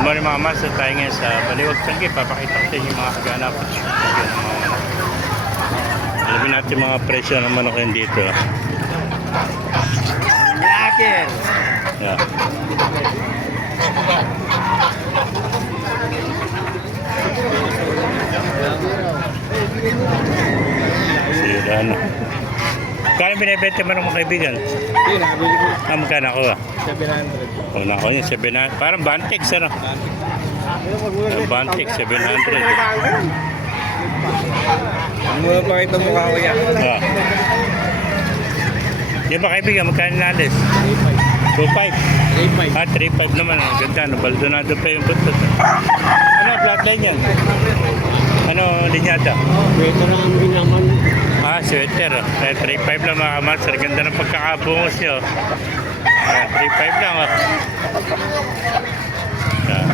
Good morning mga mas, tayo ngayon sa Baliwag Tiangge. Papakita ko sa inyo mga kaganapan. Alamin natin mga presyo ng manok yun dito. Yeah. Sira na. Kaya binibenta mo ng mga kaibigan? Magkano ako ah? 700. Una ko yun, 700. Parang Bantex ano? Bantex, 700. Ano mo pa ito mukha ko yan? Ah. Yung ba kaibigan, magkano nalis? 2.5. 3.5. Ah, 3.5 naman. Ang ganda, no? Baldonado pa yung butot. Ano, flatline yan? Ano, linyada? Ito na ang binaman. Ah, sweater. Eh, 3.5 lang mga kamasar. Ganda ng pagkakabungos nyo. Ah, 3.5 lang oh. Ah.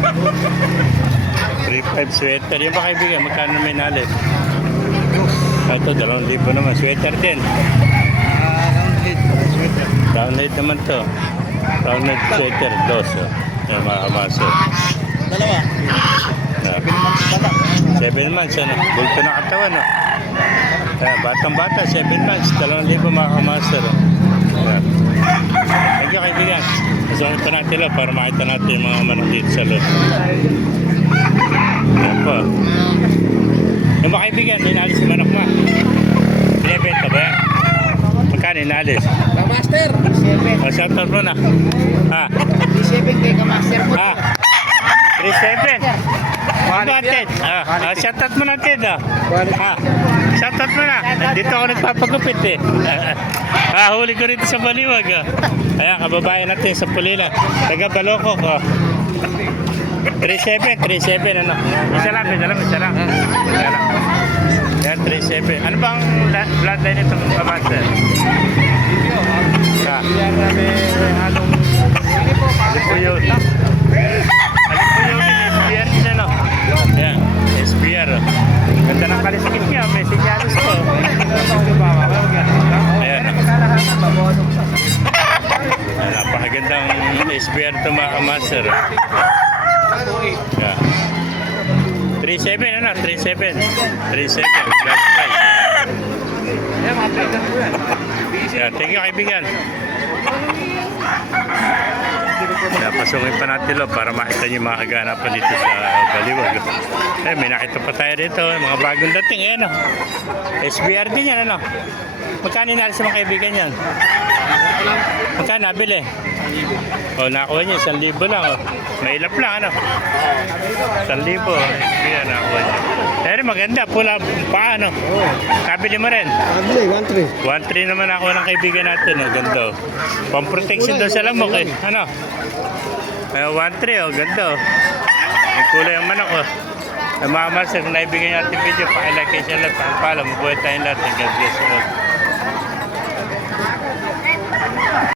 3.5 sweater. Yung ba kaibigan, magkano may nalit? Ah, ito, 2,000 naman. Sweater din. Roundhead. Sweater. Roundhead naman to. Roundhead sweater, 2. Yung mga kamasar. Dalawa. Ah. 7 months bata. 7 months, ano? Bulto na katawan, no? Batang-bata, 7 months, 2,000 mga kamaster. Thank you, kaibigan. Masungit pa natin lang para makita natin yung mga manok dito sa loob. Yan po. Yung mga kaibigan, inalis yung manok mo. Binibenta ba yan? Magkano inalis? Master. O, shoutout mo na. Ha? 7 kay Master mo. Ha? 3.7. Wanted. Shoutout mo na, Ted. Ha? Shoutout mo na. Dito ako nagpapagupit eh. Huli ko rito sa Baliwag. Ayan, kababayan natin sa Pulina. Taga Balokok. 3.7 ano. Isa lang. Yan, 3.7. Ano bang bloodline ito mga master? Yan namin anong... Ano po yun? SBR din ano? Yan, SBR. Ganda ng kaliskit niya, may sinyalos ko. Ayan. Napakagandang SBR ito mga kamaster. Yeah. 3.7 ano? 3.7. 3.7 plus price. Yeah, thank you kaibigan. Pasungin pa natin lo para makita nyo mga kaganapan dito sa Baliwag. May nakita pa tayo dito, mga bagong dating. Ayan o. SBR din yan ano. Magkano inalis sa mga kaibigan yan? Magkano nabili? O nakuha niya, 1,000 lang o. May ilap lang ano. 1,000 SBR nakuha niya. Pero maganda, pula pa ano. Kabili mo rin? Kabili, 1.3 1.3. naman ako ng kaibigan natin. Ganda o. Pang-protection daw sa lamok eh. Ano? 1.3 ganda o. May kulay ang manok o. Mga master, kung naibigay natin video, pakilike kayo siya lahat. Pakipala, mabuhay tayong lahat. God bless you all.